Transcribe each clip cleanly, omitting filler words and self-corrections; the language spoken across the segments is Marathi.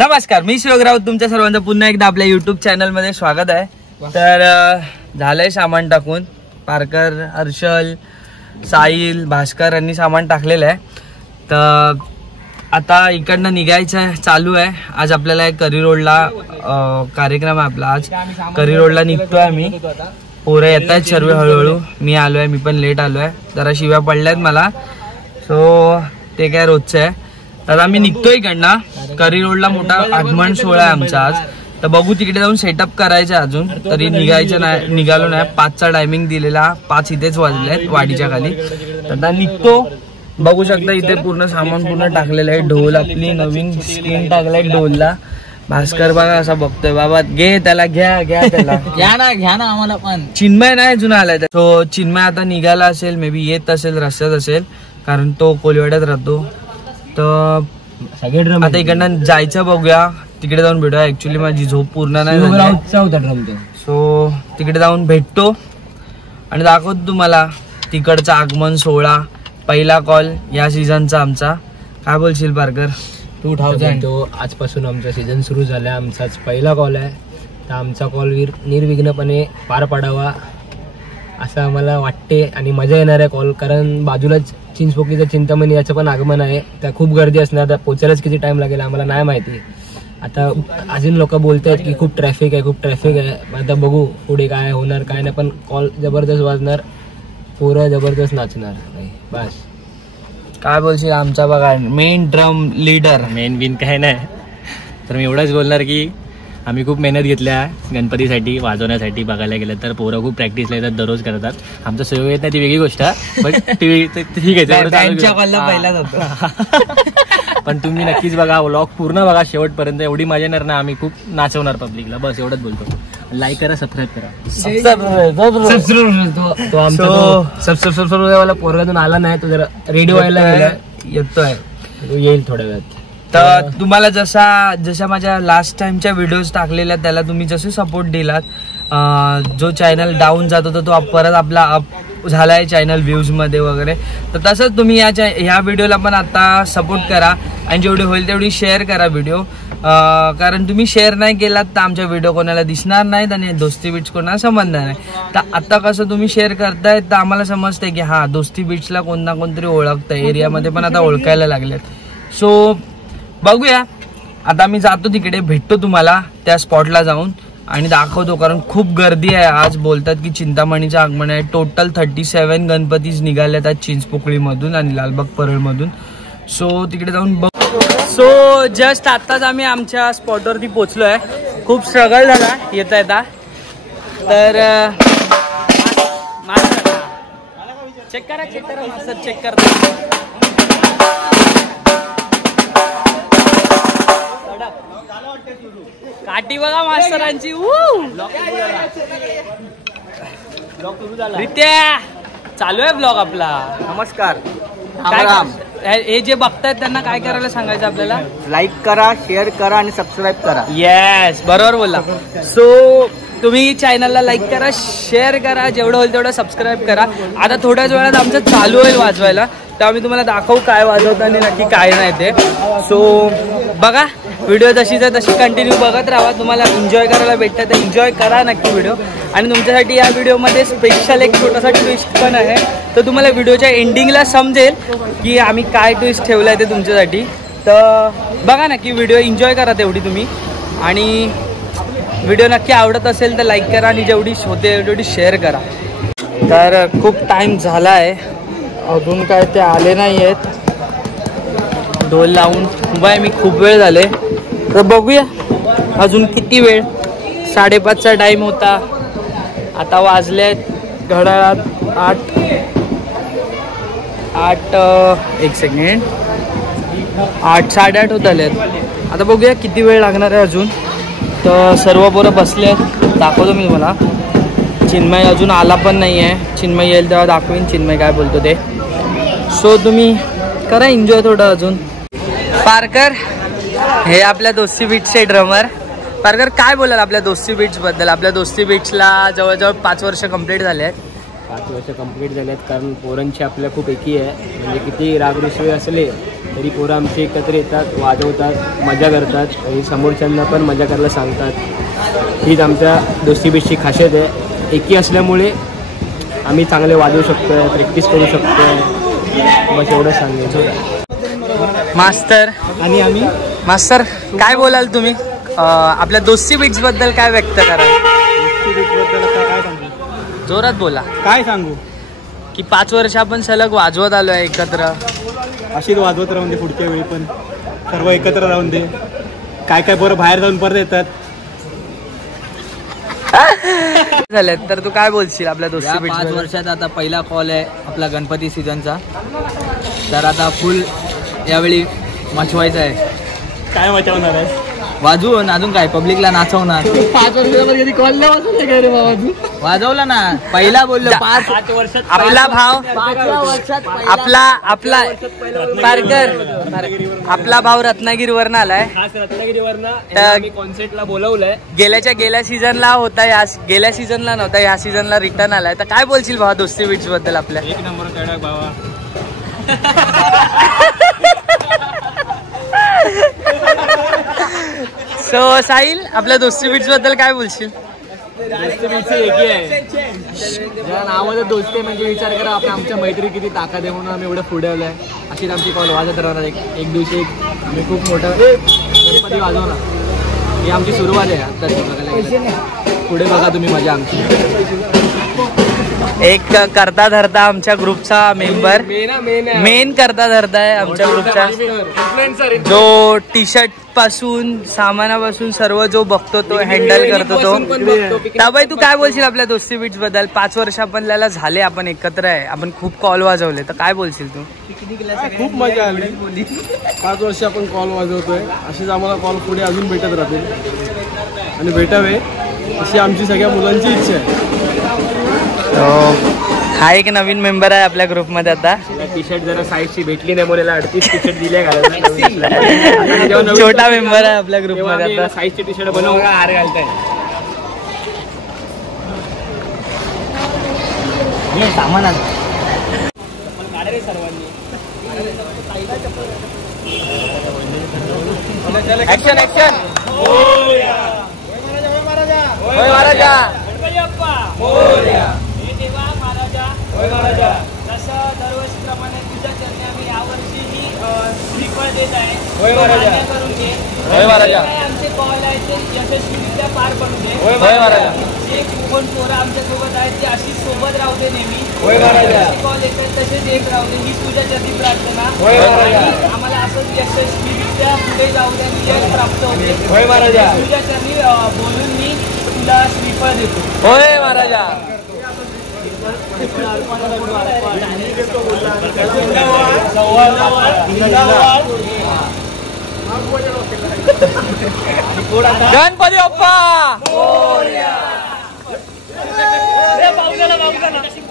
नमस्कार, मी शिवराज राऊत. तुमच्या सर्वांचं पुन्हा एकदा आपल्या युट्यूब चॅनल मध्ये स्वागत आहे. तर झालंय सामान टाकून. पारकर, हर्षल, साहिल, भास्कर यांनी सामान टाकलेलं आहे. तर आता इकडनं निघायचं चालू आहे. आज आपल्याला एक करी रोडला कार्यक्रम आहे आपला. आज करी रोडला निघतोय आम्ही. पोरं येत आहेत सर्व हळूहळू. मी आलोय, मी पण लेट आलोय. जरा शिव्या पडल्यात मला, सो ते काय रोजचं आहे. तर आम्ही निघतोय इकडनं. करी रोडला मोठा आगमन सोहळा आहे आमचा आज. तर बघू, तिकडे जाऊन सेटअप करायचं अजून. तरी निघायचं नाही, निघालो नाही. 5चा टायमिंग दिलेला, 5 इथेच वाजलेत वाडीच्या खाली. तर आता निघतो. बघू शकता इथे पूर्ण सामान पूर्ण टाकलेलं आहे. ढोल, आपली नवीन स्क्रीन टाकलाय ढोलला. भास्कर बघा असा बघतोय. बाबा घे त्याला, घ्या त्याला. घ्या ना आम्हाला पण. चिन्मय नाही अजून आलाय. सो चिन्मय आता निघाला असेल, मे बी येत असेल, रस्त्यात असेल, कारण तो कोलिवाड्यात राहतो. तर आता इकडनं जायचं, बघूया तिकडे जाऊन भेटूया. ऍक्च्युली माझी झोप पूर्ण नाही, सो तिकडे जाऊन भेटतो आणि दाखवतो तुम्हाला तिकडचा आगमन सोहळा. पहिला कॉल या सीझनचा आमचा. काय बोलशील पारकर? 2000 आजपासून आमचा सीझन सुरू झाला. आमचाच पहिला कॉल आहे. तर आमचा कॉल निर्विघ्नपणे पार पाडावा असं आम्हाला वाटते आणि मजा येणार आहे कॉल. कारण बाजूलाच चिंचपोकलीचं चिंतामणी याचं पण आगमन आहे. त्या खूप गर्दी असणार. त्या पोचायलाच किती टाइम लागेल आम्हाला नाही माहिती. आता अजून लोक बोलत आहेत की खूप ट्रॅफिक आहे. आता बघू पुढे काय होणार काय नाही. पण कॉल जबरदस्त वाजणार, पोरं जबरदस्त नाचणार. नाही बस. काय बोलशील? आमचा बघा मेन ड्रम लीडर. मेन बिन काय नाही. तर मी एवढंच बोलणार की आम्ही खूप मेहनत घेतल्या गणपतीसाठी वाजवण्यासाठी. बघायला गेलं तर पोरं खूप प्रॅक्टिसला येतात, दररोज करतात. आमचं सहयोग येत नाही ती वेगळी गोष्ट, बट ठीक आहे पहिला जातो. पण तुम्ही नक्कीच बघा, व्लॉग पूर्ण बघा शेवटपर्यंत. एवढी मजा येणार ना, आम्ही खूप नाचवणार पब्लिकला. बस एवढंच बोलतो. लाईक करा, सबस्क्राईब करा. तो आमचा सबस्क्राईब पोरगातून आला नाही, तो जरा रेडिओ व्हायला येतोय, येईल थोड्या वेळात. तर तुम्हाला जशा माझ्या लास्ट टाइमच्या व्हिडिओज टाकलेल्या त्याला तुम्ही जसे सपोर्ट दिलात, जो चॅनल डाऊन जात होता तो परत आपला अप झालाय चॅनल व्ह्यूज मध्ये वगैरे. तर तसंच तुम्ही ह्या व्हिडिओला पण आता सपोर्ट करा आणि जेवढी होईल तेवढी शेअर करा व्हिडिओ. कारण तुम्ही शेअर नाही केलात तर आमच्या व्हिडिओ कोणाला दिसणार नाहीत आणि दोस्ती बीच कोणाला समजणार नाही. तर आता कसं तुम्ही शेअर करताय तर आम्हाला समजतंय की हा दोस्ती बीचला कोण ना कोणतरी ओळखतंय. एरियामध्ये पण आता ओळखायला लागलेत. सो बघूया. आता आम्ही जातो तिकडे, भेटतो तुम्हाला त्या स्पॉटला जाऊन आणि दाखवतो. कारण खूप गर्दी आहे आज. बोलतात की चिंतामणीचं आगमन आहे. टोटल 37 गणपतीच निघालेत आज चिंचपोकळीमधून आणि लालबाग परळमधून. सो तिकडे जाऊन बघ. सो जस्ट आत्ताच आम्ही आमच्या स्पॉटवरती पोहोचलोय. खूप स्ट्रगल झाला येता. तर चेक करा मास्टर, चेक करता. काठी बघा मास्तरांची. रित्या चालू आहे ब्लॉग आपला. नमस्कार. हे जे बघतायत त्यांना काय करायला सांगायचं आपल्याला? लाईक करा, शेअर करा आणि सबस्क्राईब करा. येस, बरोबर बोलला. सो तुम्ही चॅनलला लाईक करा, शेअर करा, जेवढं होईल तेवढं सबस्क्राईब करा. आता थोड्याच वेळात आमचं चालू होईल वाजवायला, तर आम्ही तुम्हाला दाखवू काय वाजवतं आणि नक्की काय नाही ते. सो बघा व्हिडिओ जशीच आहे तशी कंटिन्यू बघत राहा. तुम्हाला एन्जॉय करायला भेटतं तर एन्जॉय करा नक्की व्हिडिओ. आणि तुमच्यासाठी या व्हिडिओमध्ये स्पेशल एक छोटासा ट्विस्ट पण आहे. तर तुम्हाला व्हिडिओच्या एंडिंगला समजेल की आम्ही काय ट्विस्ट ठेवलं आहे ते तुमच्यासाठी. तर बघा नक्की व्हिडिओ, एन्जॉय करा तेवढी तुम्ही. आणि व्हिडिओ नक्की आवडत असेल तर लाईक करा आणि जेवढी होते तेवढी शेअर करा. तर खूप टाईम झाला आहे, अजून काय ते आले नाही आहेत. ढोल लावून उभा आहे मी, खूप वेळ झाले. तर बघूया अजून किती वेळ. 5:30चा टाईम होता, आता वाजले घड्याळात 8:08 होत आले. आता बघूया किती वेळ लागणार आहे अजून. तर सर्व पोरं बसले आहेत, दाखवतो मी तुम्हाला. चिन्मय अजून आला पण नाही आहे. चिन्मय येईल तेव्हा दाखवीन चिन्मय काय बोलतो ते. सो तुम्ही करा एन्जॉय थोडं अजून. पारकर हे आपल्या दोस्ती बीचचे ड्रमर. पारकर काय बोलाल आपल्या दोस्ती बीच बद्दल? आपल्या दोस्ती बीचला जवळजवळ 5 वर्ष कंप्लीट झाले आहेत. 5 वर्ष कंप्लीट झाले आहेत. कारण पोरांची आपल्या खूप एकी आहे. म्हणजे किती रागरुसवे असले तरी पोरं आमची एकत्र येतात, वाजवतात, मजा करतात आणि समोरच्यांना पण मजा करायला सांगतात. हीच आमच्या दोस्ती बेस्टची खासियत आहे. एकी असल्यामुळे आम्ही चांगले वाजवू शकतो आहे, प्रॅक्टिस करू शकतो आहे. बस एवढं सांगायचं. मास्तर आणि आम्ही मास्तर काय बोलाल तुम्ही आपल्या दोस्ती बीट्स बद्दल काय व्यक्त कराल? काय सांगू जोरात बोला. काय सांगू की 5 वर्ष आपण सलग वाजवत आलोय एकत्र. अशीच वाजवत राहून दे पुढच्या वेळी पण, सर्व एकत्र राहून दे. काय काय बरं बाहेर जाऊन परत येतात झालेत. तर तू काय बोलशील आपल्या दोस्ती बीट्स 5 वर्षात आता पहिला कॉल आहे आपला गणपती सीझनचा. तर आता फुल यावेळी मचवायचं आहे. काय मचावणार आहे? वाजवून अजून काय पब्लिकला नाचवणार. 5 वर्षामध्ये कधी कॉल नाही वाजवले काय रे बाबा तू? वाजवला ना, पहिला बोललो 5 वर्षात आपला भाव 5व्या वर्षात आपला पारकर आपला भाव रत्नागिरीवरनं आलाय. खास रत्नागिरीवरनं तर आम्ही कॉन्सर्टला बोलवलंय. गेल्या सीझनला होता, गेल्या सीझनला नव्हता, ह्या सीझनला रिटर्न आलाय. तर काय बोलशील भावा दोस्ती बीट्स बद्दल आपल्या? 1 नंबर कडक बाबा. सो साहिल आपल्या दोस्ती बीट्स बद्दल काय बोलशील? ज्या नावाचं दोस्ती म्हणजे विचार करा आपण आमच्या मैत्री किती ताकद आहे म्हणून आम्ही एवढं पुढे आलोय. अशीच आमची कॉल वाजत राहणार. एक दिवशी आम्ही खूप मोठं गणपती वाजवणार. ही आमची सुरुवात आहे. आता बघायला गेलं पुढे बघा तुम्ही मजा आमची. एक करता धरता आमच्या ग्रुपचा मेंबर, मेन करता धरता आहे आमच्या ग्रुपचा, जो टी शर्ट पासून सामानापासून सर्व जो बघतो तो हँडल करतो तो. ताबाई तू काय बोलशील आपल्या दोस्ती बीट्स बद्दल? 5 वर्ष आपल्याला झाले, आपण एकत्र आहे, आपण खूप कॉल वाजवले, तर काय बोलशील तू? खूप मजा आली. 5 वर्ष आपण कॉल वाजवतोय. अशीच आम्हाला कॉल पुढे अजून भेटत राहतील आणि भेटावे अशी आमची सगळ्या मुलांची इच्छा आहे. हा एक नवीन मेंबर आहे आपल्या ग्रुपमध्ये. आता टी शर्ट जरा साईजची भेटली नाही मुलीला 38 टी शर्ट दिल्या घालायला. छोटा मेंबर आहे आपल्या ग्रुपमध्ये. आता साईजची टी शर्ट बनवून हार घालताय. सामान ऍक्शन ऍक्शन. होय महाराजा. जसं दरवर्षीप्रमाणे तुझ्या चरणी आम्ही यावर्षीही श्रीफळ देत आहे. करून घे. आमचे कॉल आहेत ते यशस्वीरित्या पार पडून दे. जे कोण पोरं आमच्यासोबत आहेत ते अशीच सोबत राहू दे नेहमी. कॉल येतात तसेच येत राहू दे, हीच तुझ्या चरणी प्रार्थना. आम्हाला असंच यशस्वीरित्या पुढे जाऊ दे आणि यश प्राप्त होते. तुझ्या चरणी बोलून मी तुला श्रीफळ देतो. होय महाराजा. गणपती बाप्पा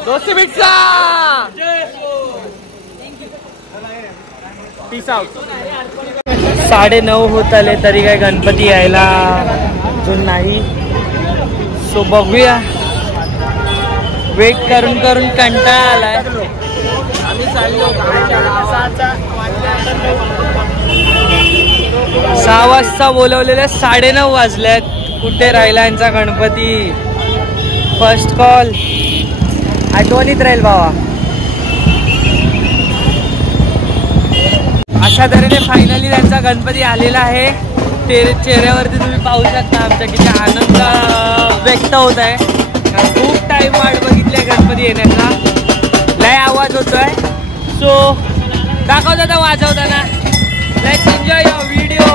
दोस्ती बीट्सला पीस आउट. 9:30 होत आले तरी काय गणपती यायला अजून नाही. सो बघूया. वेट करून करून कंटाळा आलाय. आम्ही चाललो 6 वाजता बोलवलेल्या 9:30 वाजल्यात. कुठे राहिला यांचा गणपती? फर्स्ट कॉल आठवणीत राहील भावा. अशा तऱ्हेने फायनली त्यांचा गणपती आलेला आहे. चेहऱ्यावरती तुम्ही पाहू शकता आमचा किती आनंद व्यक्त होत आहे. खूप टाइम वाट बघितली गणपती येण्याचा. लय आवाज होतोय. सो दाखवता आता वाजवताना. Let's enjoy your video.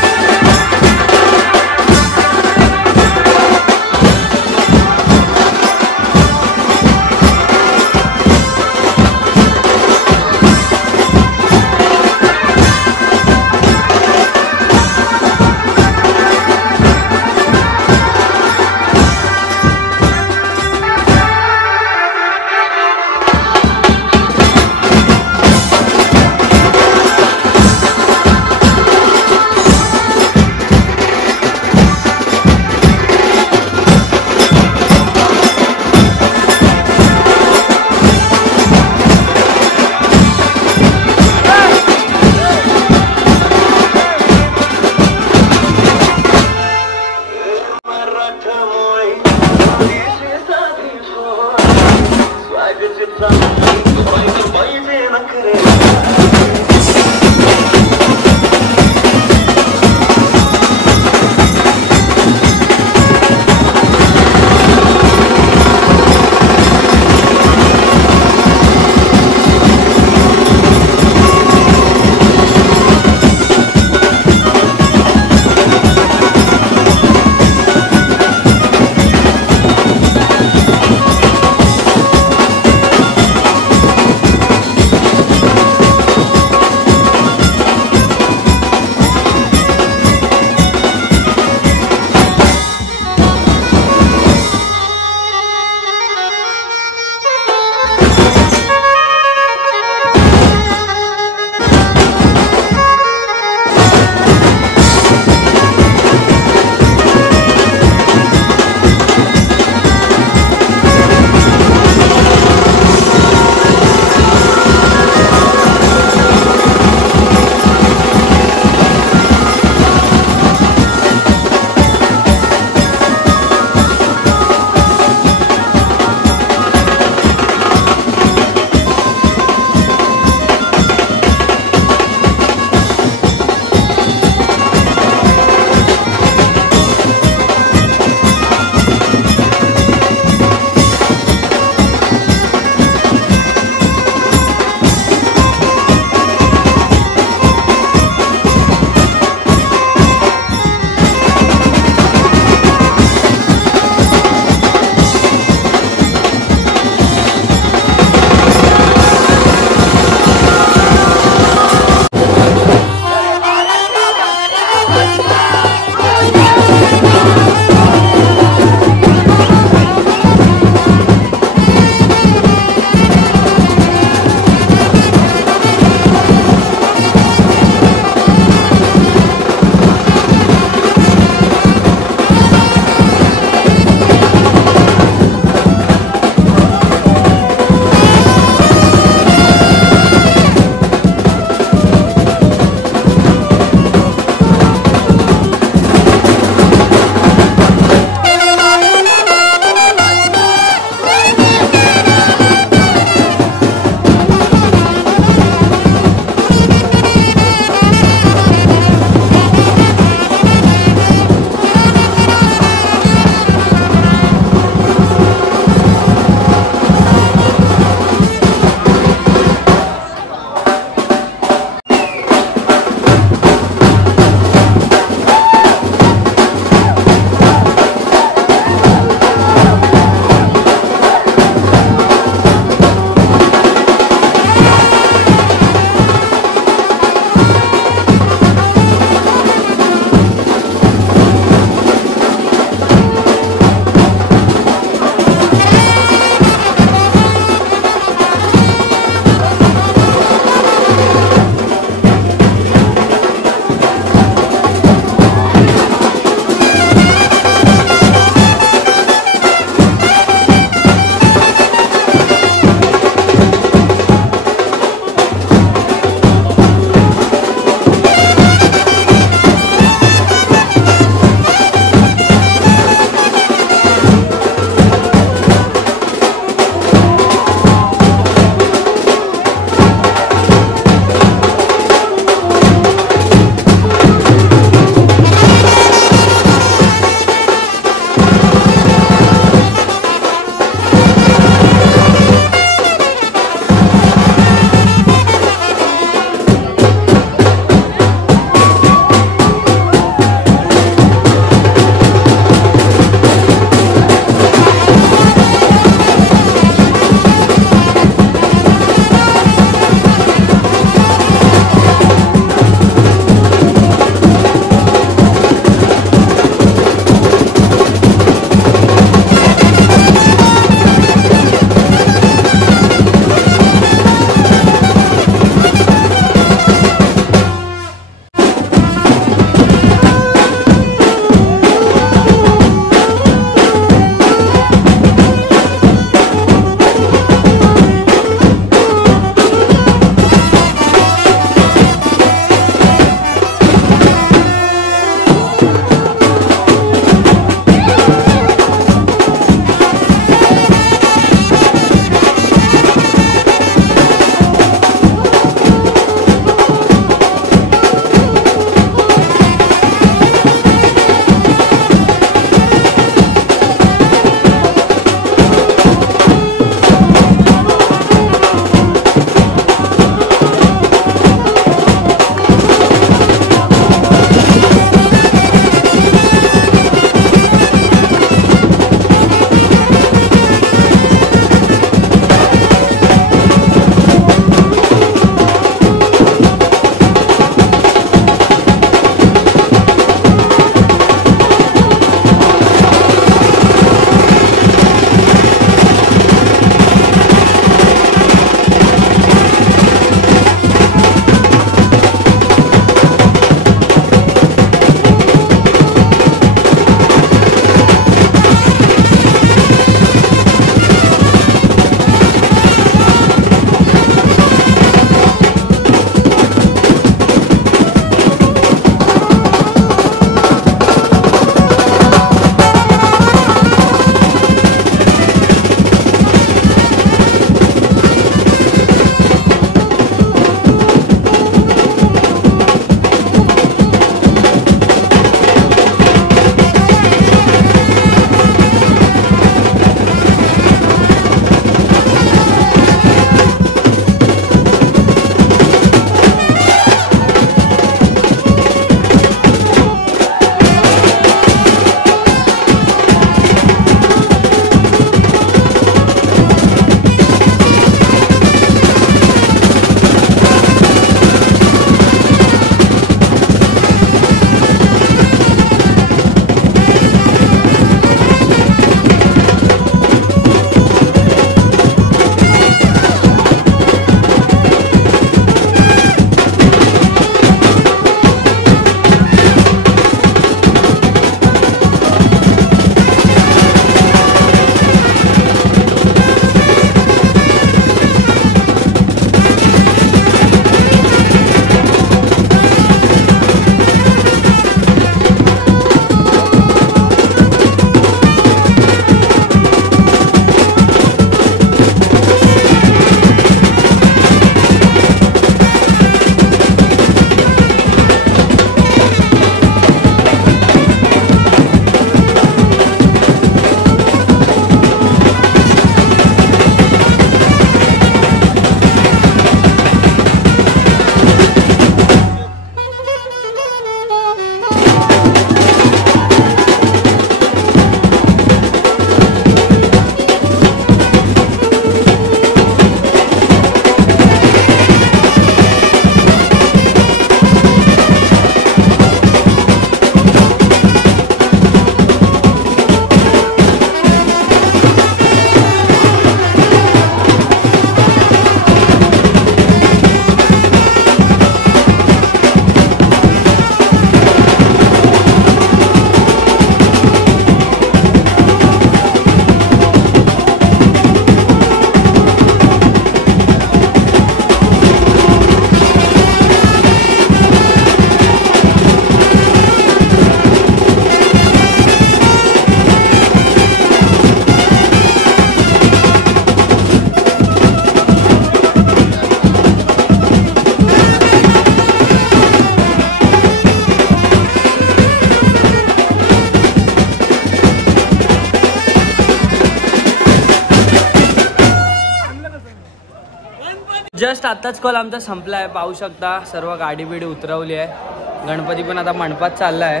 Just आत्ताच कॉल आमचा संपला आहे, पाहू शकता सर्व गाडी बिडी उतरवली आहे. गणपती पण आता मंडपात चालला आहे.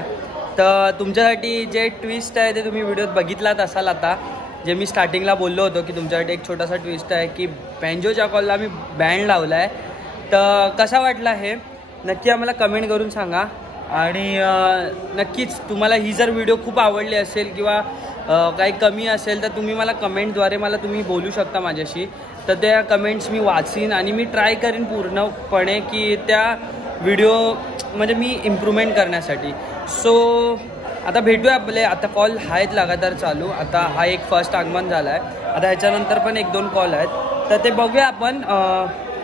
तर तुमच्यासाठी जे ट्विस्ट आहे ते तुम्ही व्हिडिओत बघितलात असाल. आता जे मी स्टार्टिंगला बोललो होतो की तुमच्यासाठी एक छोटासा ट्विस्ट आहे की बँजोच्या कॉलला मी बँड लावला आहे. तर कसा वाटला हे नक्की आम्हाला कमेंट करून सांगा. आणि नक्कीच तुम्हाला ही जर व्हिडिओ खूप आवडली असेल किंवा काही कमी असेल तर तुम्ही मला कमेंटद्वारे तुम्ही बोलू शकता माझ्याशी. तर त्या कमेंट्स मी वाचीन आणि मी ट्राय करीन पूर्णपणे की त्या व्हिडिओ म्हणजे मी इम्प्रूव्हमेंट करण्यासाठी. सो आता भेटूया आपले. आता कॉल आहेत लगातार चालू. आता हा एक फर्स्ट आगमन झाला आहे. आता ह्याच्यानंतर पण 1-2 कॉल आहेत तर ते बघूया आपण.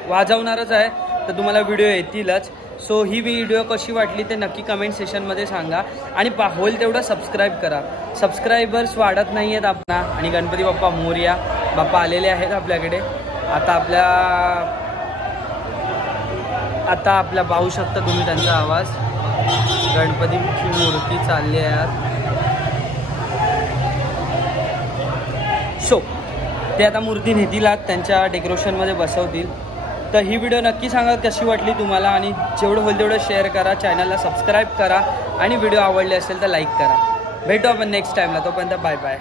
वाजवणारच आहे तर तुम्हाला व्हिडिओ येतीलच. सो ही व्हिडिओ कशी वाटली ते नक्की कमेंट सेशनमध्ये सांगा. आणि होईल तेवढं सबस्क्राईब करा. सबस्क्रायबर्स वाढत नाही आहेत आपला. आणि गणपती बाप्पा मोरया. बाप्पा आलेले आहेत आपल्याकडे. आता आपल्या पाहू शकता तुम्ही त्यांचा आवाज. गणपतीची मूर्ती चालली आहे यार. सो ते आता मूर्ती नेतीलात त्यांच्या डेकोरेशनमध्ये बसवतील. तर ही व्हिडिओ नक्की सांगा कशी वाटली तुम्हाला. आणि जेवढं होईल तेवढं शेअर करा, चॅनलला सबस्क्राईब करा आणि व्हिडिओ आवडले असेल तर लाईक करा. भेटू आपण नेक्स्ट टाईमला. तोपर्यंत बाय बाय.